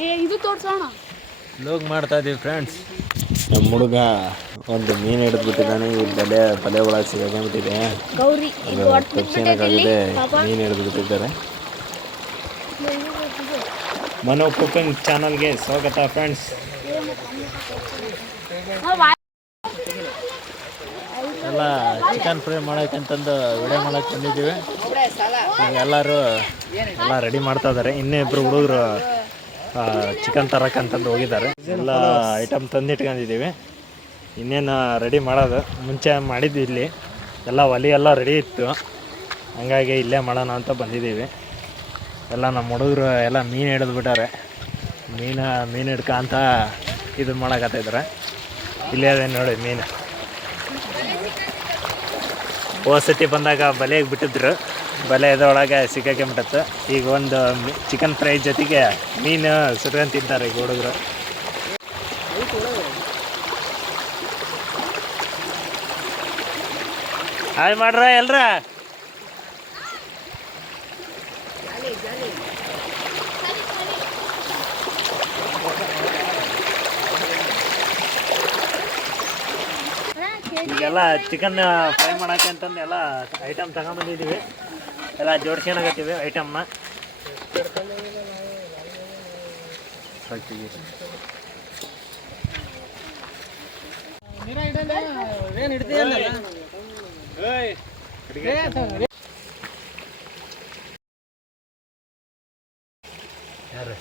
ಏ ಇದು ತೋರ್ಸೋಣ ಲೋಗ್ ಮಾಡ್ತಾ ಇದೀವಿ ಫ್ರೆಂಡ್ಸ್ ನಮ್ಮ ಹುಡುಗ ಒಂದು ಮೀನು ಹಿಡಿದು ಬಿಟ್ಟಿದ್ದಾನೆ ಈ ಬಲೆ ಬಲೆ ಒಳಗೆ ಸಿಗಾಕೊಂಡ್ಬಿಟ್ಟಿದೆ ಗೌರಿ ಅದು ತಕ್ಷಣಕ್ಕಾಗಿದೆ ಮೀನು ಹಿಡಿದು ಬಿಟ್ಟಿದ್ದಾರೆ ಮನೋ ಕುಕಿಂಗ್ ಚಾನಲ್ಗೆ ಸ್ವಾಗತ ಫ್ರೆಂಡ್ಸ್ ಎಲ್ಲ ಚಿಕನ್ ಫ್ರೈ ಮಾಡೋಕ್ಕಂತಂದು ವಿಡಿಯೋ ಮಾಡಕ್ಕೆ ಬಂದಿದ್ದೀವಿ. ಎಲ್ಲರೂ ಎಲ್ಲ ರೆಡಿ ಮಾಡ್ತಾ ಇದ್ದಾರೆ ಇನ್ನೂ ಇಬ್ಬರು ಹುಡುಗರು ಚಿಕನ್ ತರಕ್ಕಂತಂದು ಹೋಗಿದ್ದಾರೆ. ಎಲ್ಲ ಐಟಮ್ ತಂದಿಟ್ಕೊಂಡಿದ್ದೀವಿ. ಇನ್ನೇನು ರೆಡಿ ಮಾಡೋದು. ಮುಂಚೆ ಮಾಡಿದ್ದು ಇಲ್ಲಿ. ಎಲ್ಲ ಒಲೆ ಎಲ್ಲ ರೆಡಿ ಇತ್ತು. ಹಂಗಾಗಿ ಇಲ್ಲೇ ಮಾಡೋಣ ಅಂತ ಬಂದಿದ್ದೀವಿ. ಎಲ್ಲ ನಮ್ಮ ಹುಡುಗರು ಎಲ್ಲ ಮೀನು ಹಿಡಿದು ಬಿಟ್ಟಾರೆ ಮೀನು ಮೀನು ಹಿಡ್ಕೊಂತ ಇದು ಮಾಡೋಕತ್ತಿದ್ರೆ ಇಲ್ಲೇ ಅದೇ ನೋಡಿ ಮೀನು. ಹೋದ ಸತಿ ಬಂದಾಗ ಬಲೆಗೆ ಬಿಟ್ಟಿದ್ರು. ಬಲೆ ಇದ್ರೊಳಗೆ ಸಿಕ್ಕಾಕೊಂಬಿಟ್ಟತ್ತು ಈಗ ಒಂದು ಚಿಕನ್ ಫ್ರೈ ಜೊತೆಗೆ ಮೀನು ಸುಟ್ಕೊಂಡು ತಿಂತಾರೆ ಈಗ ಹುಡುಗರು. ಹಾಯ್ ಮಾಡ್ರ ಎಲ್ರ? ಈಗೆಲ್ಲ ಚಿಕನ್ ಫ್ರೈ ಮಾಡೋಕ್ಕೆ ಅಂತಂದು ಎಲ್ಲ ಐಟಮ್ ತಗೊಂಬಂದಿದ್ದೀವಿ. ಎಲ್ಲ ಜೋಡಿಸ್ಕೊಂಡಾಗತ್ತೀವಿ ಐಟಮ್ನ ಯಾರು?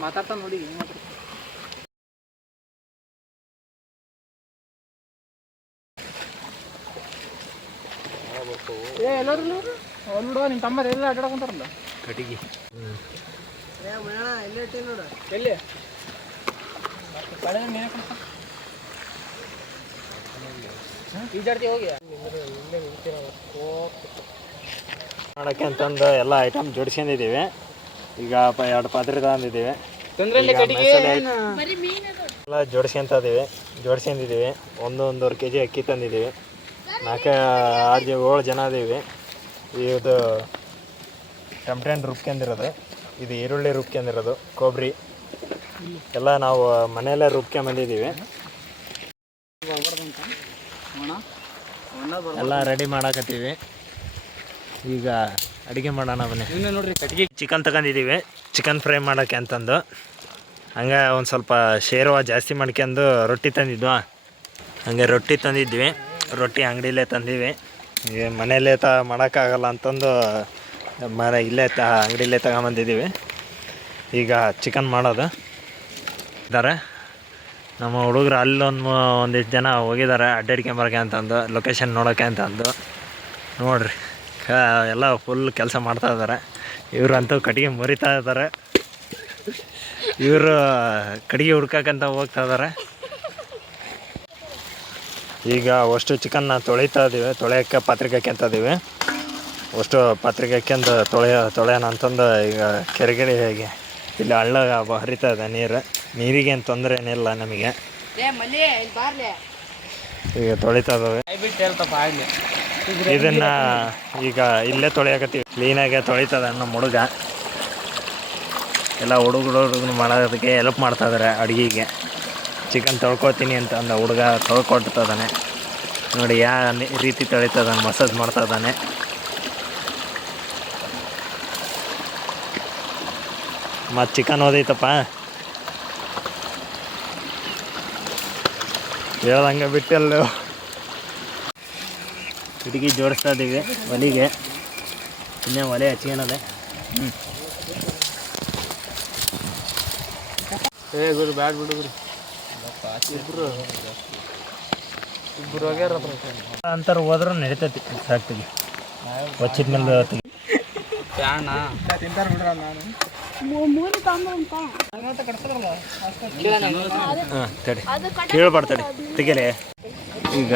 ಮಾತಾಡ್ತಾ ನೋಡಿ ಏ ಎಲ್ಲರೂ ನೋಡು ನಿಮ್ಮ ತಮ್ಮ ಎಲ್ಲ ಆಟಾಡ್ಕೊಂತಾರಲ್ಲ ಕಟಿಗೆ ಎಲ್ಲಿ ಕಳೆದ ಈಜಾಡ್ತಿ ಹೋಗಿ. ಮಾಡೋಕ್ಕೆ ಅಂತಂದು ಎಲ್ಲ ಐಟಮ್ ಜೋಡಿಸ್ಕೊಂಡಿದ್ದೀವಿ. ಈಗ ಪ ಎರಡು ಪಾತ್ರೆ ತಗೊಂಡಿದ್ದೀವಿ. ಎಲ್ಲ ಜೋಡಿಸ್ಕೊಂತ ಇದೀವಿ ಜೋಡಿಸ್ಕೊಂಡಿದ್ದೀವಿ ಒಂದು ಒಂದೂವರೆ ಕೆ ಜಿ ಅಕ್ಕಿ ತಂದಿದ್ದೀವಿ. ನಾಲ್ಕು ಆರು ಜ ಏಳು ಜನ ಇದೀವಿ. ಇದು ಟಮಟೆ ಹಣ್ಣು ರುಬ್ಕೊಂಡಿರೋದು. ಇದು ಈರುಳ್ಳಿ ರುಬ್ಕೊಂಡಿರೋದು ಕೊಬ್ಬರಿ ಎಲ್ಲ ನಾವು ಮನೆಯಲ್ಲೇ ರುಬ್ಕೊಂಬಂದಿದ್ದೀವಿ. ಎಲ್ಲ ರೆಡಿ ಮಾಡಾಕತ್ತೀವಿ. ಈಗ ಅಡುಗೆ ಮಾಡೋಣ ಬನ್ನಿ. ಇವನ್ನ ನೋಡ್ರಿ ಕಟ್ಟಿಗೆ ಚಿಕನ್ ತಗೊಂಡಿದ್ದೀವಿ ಚಿಕನ್ ಫ್ರೈ ಮಾಡೋಕ್ಕೆ ಅಂತಂದು. ಹಂಗೆ ಒಂದು ಸ್ವಲ್ಪ ಶೇರ್ವ ಜಾಸ್ತಿ ಮಾಡ್ಕೊಂಡು ರೊಟ್ಟಿ ತಂದಿದ್ವಾ? ಹಂಗೆ ರೊಟ್ಟಿ ತಂದಿದ್ವಿ. ರೊಟ್ಟಿ ಅಂಗಡಿಲೇ ತಂದೀವಿ. ಈಗ ಮನೆಯಲ್ಲೇ ತ ಮಾಡೋಕ್ಕಾಗಲ್ಲ ಅಂತಂದು ಮರ ಇಲ್ಲೇ ತ ಅಂಗಡಿಲೇ ತಗೊಂಬಂದಿದ್ದೀವಿ ಈಗ ಚಿಕನ್ ಮಾಡೋದು. ಇದ್ದಾರೆ ನಮ್ಮ ಹುಡುಗರು ಅಲ್ಲೊಂದು ಒಂದಿಷ್ಟು ಜನ ಹೋಗಿದ್ದಾರೆ ಅಡ್ಡಾಡ್ಕೊಂಬರಕ್ಕೆ ಅಂತಂದು ಲೊಕೇಶನ್ ನೋಡೋಕ್ಕೆ ಅಂತಂದು. ನೋಡ್ರಿ. ಎಲ್ಲ ಫುಲ್ ಕೆಲಸ ಮಾಡ್ತಾ ಇದ್ದಾರೆ ಇವ್ರಂತೂ ಕಟ್ಟಿಗೆ ಮುರಿತಾ ಇದ್ದಾರೆ ಇವರು ಕಟ್ಟಿಗೆ ಹುಡ್ಕಕ್ಕಂತ ಹೋಗ್ತಾ ಇದ್ದಾರೆ ಈಗ ಅಷ್ಟು ಚಿಕನ್ನ ತೊಳಿತಾ ಇದ್ದೀವಿ ತೊಳೆಯೋಕ್ಕೆ ಪಾತ್ರೆಗೆ ಹಾಕ್ಯಂತ ಇದ್ದೀವಿ ಅಷ್ಟು ಪಾತ್ರೆಗೆ ಹಾಕ್ಯಂದು ತೊಳೆಯ ತೊಳೆಯೋಣ ಅಂತಂದು ಈಗ ಕೆರೆಗಡೆ ಹೇಗೆ ಇಲ್ಲಿ ಹಳ್ಳ ಹರಿತಾ ಇದೆ ನೀರು. ನೀರಿಗೆ ಏನು ತೊಂದರೆ ಏನಿಲ್ಲ ನಮಗೆ. ಈಗ ತೊಳಿತಾ ಇದ್ದಾವೆ ಇದನ್ನ ಈಗ ಇಲ್ಲೇ ತೊಳೆಯಕತ್ತೀವಿ. ಕ್ಲೀನಾಗೆ ತೊಳಿತದ ನಮ್ಮ ಹುಡುಗ ಎಲ್ಲ ಹುಡುಗರು ಹುಡುಗರು ಮಾಡೋದಕ್ಕೆ ಹೆಲ್ಪ್ ಮಾಡ್ತಾ ಇದಾರೆ ಅಡುಗೆಗೆ. ಚಿಕನ್ ತೊಳ್ಕೊತೀನಿ ಅಂತ ಅಂದ ಹುಡುಗ ತೊಳ್ಕೊಡ್ತದಾನೆ ನೋಡಿ ಯಾ ರೀತಿ ತೊಳಿತದಾನೆ ಮಸಾಜ್ ಮಾಡ್ತಾ ಇದ್ದಾನೆ ಮತ್ತು ಚಿಕನ್ ಓದೈತಪ್ಪ. ಹೇಳ್ದಂಗೆ ಬಿಟ್ಟೆಲ್ಲೋ. ಕಿಟಕಿ ಜೋಡಿಸ್ತಾ ಇದ್ದೀವಿ ಒಲಿಗೆ. ಇನ್ನೇ ಒಲೆ ಹಚ್ಕೊಳದೆ ಹ್ಞೂ ಏ ಗುರು ಬ್ಯಾಡ್ ಬಿಡುಗ್ರಿ ಗುರು. ಇಬ್ರು. ಇಬ್ರು ಹೋಗ್ಯಾರ ಅಂತಾರೆ ಹೋದ್ರೆ ನಡೀತೈತಿ ಸಾಕ್ತೀವಿ. ಒಚ್ಚಿದ ಮೇಲೆ ತೆಗಿ ಪ್ಯಾಣ ತಿಂತಾರ ಬಿಡ್ರ ನಾನು ಮೂರು ತಗೊಂಬಂತ ಹಾಂ ತಡಿ. ಕೇಳ್ಬಾರ್ದು ತಡಿ. ತೆಗಿಲೆ ಈಗ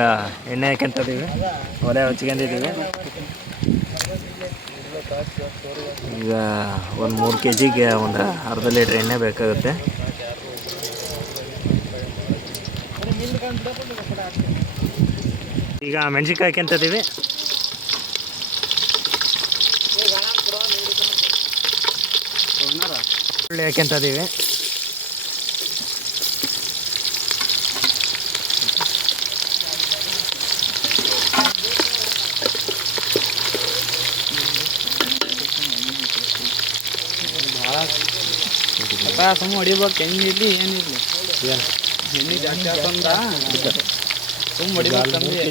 ಎಣ್ಣೆ ಹಾಕೊಂತಿದ್ದೀವಿ ಒಲೆ ಹಚ್ಕೊಂಡಿದ್ದೀವಿ ಈಗ ಒಂದು ಮೂರು ಕೆ ಜಿಗೆ ಒಂದು ಅರ್ಧ ಲೀಟ್ರ್ ಎಣ್ಣೆ ಬೇಕಾಗುತ್ತೆ. ಈಗ ಮೆಣಸಿನ್ಕಾಯಿ ಹಾಕ್ಯಂತದೀವಿ ಉಳ್ಳಿ ಅಪ್ಪ ಸುಮ್ಮ ಹೊಡಿಬೇಕು ಇರ್ಲಿ ಏನಿರ್ಲಿ ಏನು? ಎಣ್ಣೆ ಜಾಸ್ತಿ ಹಾಕೊಂಡ ಸುಮ್ಮ ಹೊಡಿಬೇಕು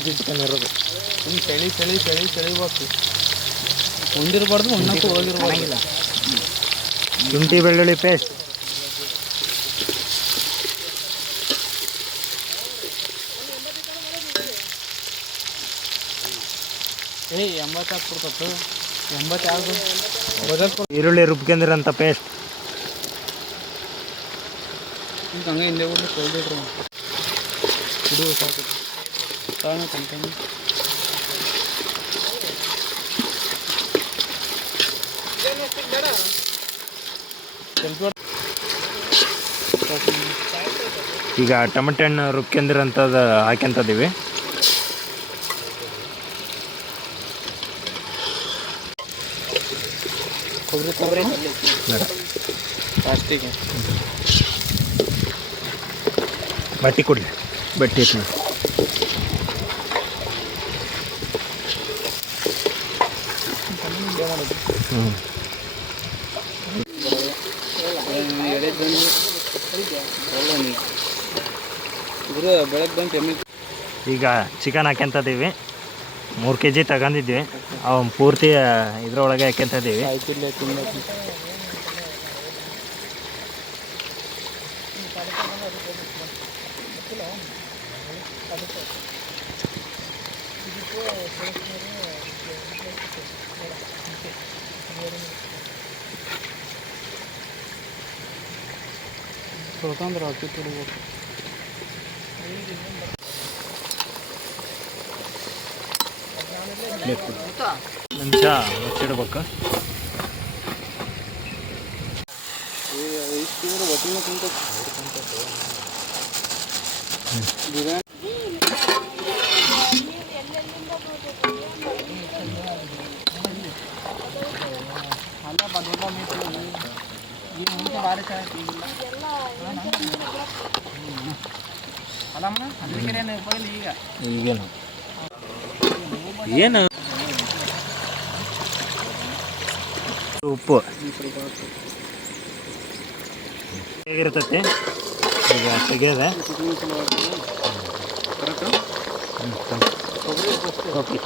ಚಿಕನ್ ಇರೋದು. ಸುಮ್ಮ ಚಳಿ ಚಳಿ ಚಳಿ ಚಳಿಬೇಕು ಉಂಡಿರ್ಬಾರ್ದು ಉಣ್ಣಕ್ಕೂ ಹೋಗಿರ್ಬಾರ್ದಿಲ್ಲ ಶುಂಠಿ ಬೆಳ್ಳುಳ್ಳಿ ಪೇಸ್ಟ್ ಏಯ್ ಎಂಬತ್ತು ಹಾಕ್ಬಿಡ್ತತ್ತು. ಎಂಬತ್ತು ಯಾವುದು? ಈರುಳ್ಳಿ ರುಬ್ಕೊಂಡಿರೋಂಥ ಪೇಸ್ಟ್ ಹಂಗೆ ಹಿಂದೆ ಹೋಗಿ ಇದು ಸಾಕು. ತಾನು ಈಗ ಟಮಟೆ ಹಣ್ಣು ರುಬ್ಕೊಂಡಿರೋಂಥದ್ದು ಹಾಕ್ಯಂತದೀವಿ ಕೊಬ್ಬರಿ ಕೊಬ್ಬರಿ ಲಾಸ್ಟಿಗೆ ಬಟ್ಟಿ ಕೊಡಲಿ ಬಟ್ಟಿ ಇಟ್ಟು. ಹ್ಞೂ ಈಗ ಚಿಕನ್ ಹಾಕ್ಯಂತದೀವಿ. ಮೂರು ಕೆ ಜಿ ತಗೊಂಡಿದ್ವಿ. ಅವು ಪೂರ್ತಿ ಇದ್ರೊಳಗೆ ಹಾಕ್ಯಂತದೀವಿ. ಆಯ್ತಿಲ್ಲ ತಿಂದ ಸ್ವತಂತ್ರ ಅಕ್ಕಿ ತುಡಿಬೇಕು ನಿಮಿಷ ಮುಚ್ಚಿಡ್ಬೇಕು ಅಲ್ಲಮ್ಮ ಅದಕ್ಕೆ ಈಗ ಈಗೇನು? ಏನು? ಉಪ್ಪು. ಹೇಗಿರ್ತೈತಿ? ಈಗ ತೆಗೆಯದೆ. ಓಕೆ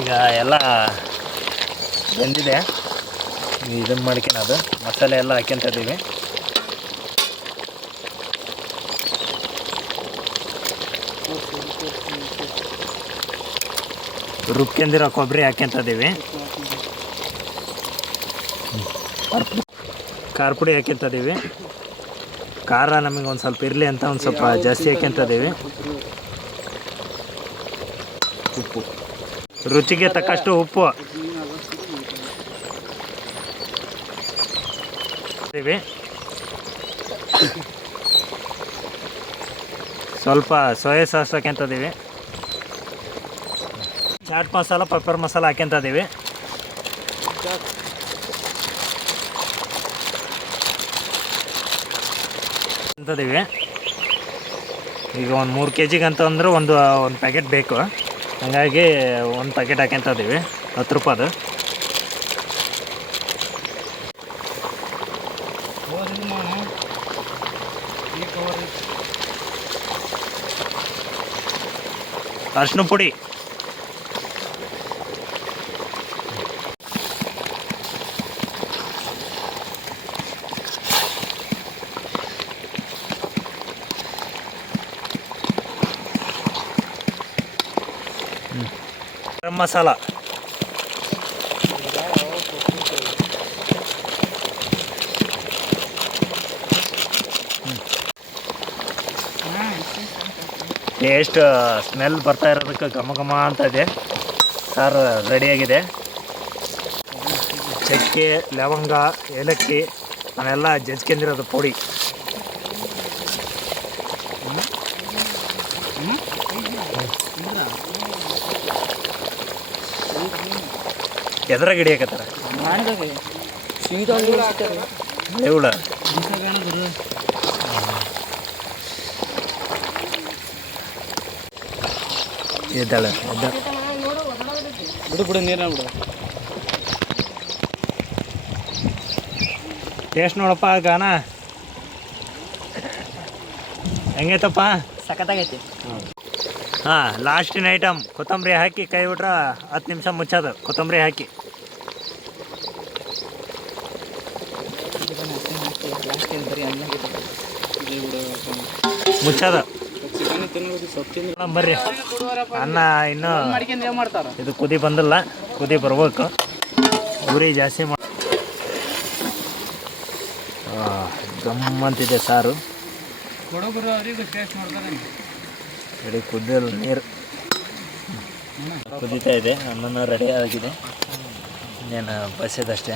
ಈಗ ಎಲ್ಲ ಬೆಂದಿದೆ. ಇದನ್ನು ಮಾಡ್ಕೊಳೋದು ಮಸಾಲೆ ಎಲ್ಲ ಹಾಕ್ಯಂತ ಇದ್ದೀವಿ ರುಬ್ಕೊಂಡಿರೋ ಕೊಬ್ಬರಿ ಹಾಕ್ಯಂತ ಇದ್ದೀವಿ ಖಾರ ಪುಡಿ ಹಾಕ್ಯಂತ ಇದೀವಿ ಖಾರ ನಮಗೆ ಒಂದು ಸ್ವಲ್ಪ ಇರಲಿ ಅಂತ ಒಂದು ಸ್ವಲ್ಪ ಜಾಸ್ತಿ ಹಾಕ್ಯಂತ ಇದೀವಿ. ಉಪ್ಪು. ರುಚಿಗೆ ತಕ್ಕಷ್ಟು ಉಪ್ಪು. ಸ್ವಲ್ಪ ಸೋಯಾ ಸಾಸ್ ಹಾಕ್ಯಂತ ಇದೀವಿ. ಚಾಟ್ ಮಸಾಲ, ಪೆಪ್ಪರ್ ಮಸಾಲ ಹಾಕ್ಯಂತ ಅಂತದೀವಿ. ಈಗ ಒಂದು ಮೂರು ಕೆ ಜಿಗೆ ಅಂತ ಅಂದ್ರೆ ಒಂದು ಒಂದು ಪ್ಯಾಕೆಟ್ ಬೇಕು. ಹಾಗಾಗಿ ಒಂದು ಪ್ಯಾಕೆಟ್ ಹಾಕ್ಯಂತ ಇದೀವಿ. ಹತ್ತು ರೂಪಾಯ್ದು ಅರ್ಶಿನ ಪುಡಿ. ಗರಂ ಮಸಾಲ. ಟೇಸ್ಟ್ ಸ್ಮೆಲ್ ಬರ್ತಾ ಇರೋದಕ್ಕೆ ಘಮ ಘಮ ಅಂತ ಇದೆ. ಸಾರು ರೆಡಿಯಾಗಿದೆ ಚಕ್ಕೆ, ಲವಂಗ, ಏಲಕ್ಕಿ, ಅವೆಲ್ಲ ಜಜ್ಕೊಂಡಿರೋದು ಪುಡಿ. ಎದ್ರಾಗ ಹಿಡಿಯಕತ್ತಾರ ಮಾಡಿದಾಗ ಸೀದಾ ಎವಳ? ಗುರು ಎದ್ದಾಳ ಎದ್ದ. ಬಿಡು ಬಿಡು ನೀರ ಬಿಡು. ಟೇಸ್ಟ್ ನೋಡಪ್ಪ ಗಾನ. ಹೆಂಗೈತಪ್ಪ? ಸಖತ್ತಾಗೈತಿ. ಹಾಂ ಲಾಸ್ಟಿನ ಐಟಮ್ ಕೊತ್ತಂಬರಿ ಹಾಕಿ ಕೈ ಬಿಟ್ರೆ ಹತ್ತು ನಿಮಿಷ ಮುಚ್ಚೋದು ಕೊತ್ತಂಬರಿ ಹಾಕಿ. ಮುಚ್ಚೋದು. ಬರ್ರಿ. ಅನ್ನ ಇನ್ನೂ ಇದು ಕುದಿ ಬಂದಿಲ್ಲ. ಕುದಿ ಬರ್ಬೇಕು. ಉರಿ ಜಾಸ್ತಿ ಮಾಡಿ ಗಮ್ಮಂತಿದೆ ಸಾರು. ರೆಡಿ ಕುದಿಯಲ್ಲ ನೀರು. ಕುದೀತಾ ಇದೆ. ಅನ್ನ ರೆಡಿ ಆಗಿದೆ. ಇನ್ನೇನು ಬಸಿದಷ್ಟೇ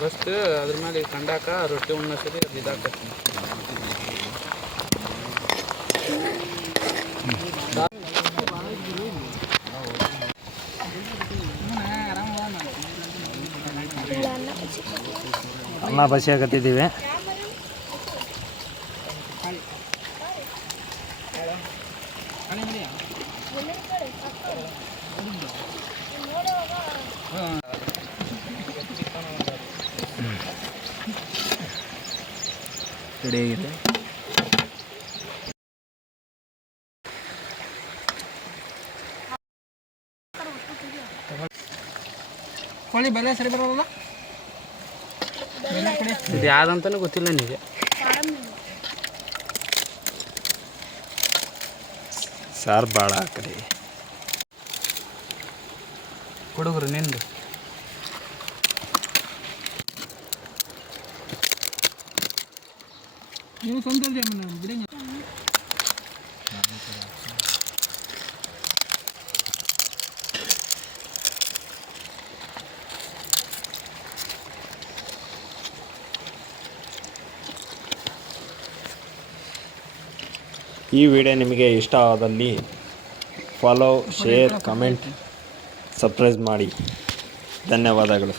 ಬಸ್ಟ್ ಅದ್ರ ಮೇಲೆ ಕಂಡಾಕ ರೊಟ್ಟಿ ಉಣ್ಣ ಸರಿ ಅದು ಇದಾಕತ್ತಿ ಅನ್ನ ಬಸಿ ಹಾಕತ್ತಿದ್ದೀವಿ ರೆಡಿ ಆಗಿದೆ ಕೋಳಿ ಬೆಲೆ ಸರಿ ಬರೋಲ್ಲ ಇದು ಯಾವ್ದಂತಲೂ ಗೊತ್ತಿಲ್ಲ ನಿಮಗೆ. ಸಾರ್ ಭಾಳ ಹಾಕ್ರಿ ಹುಡುಗರು ನಿಂದು. ಈ ವಿಡಿಯೋ ನಿಮಗೆ ಇಷ್ಟ ಆದಲ್ಲಿ ಫಾಲೋ ಶೇರ್ ಕಮೆಂಟ್ ಸಬ್ಸ್ಕ್ರೈಬ್ ಮಾಡಿ. ಧನ್ಯವಾದಗಳು.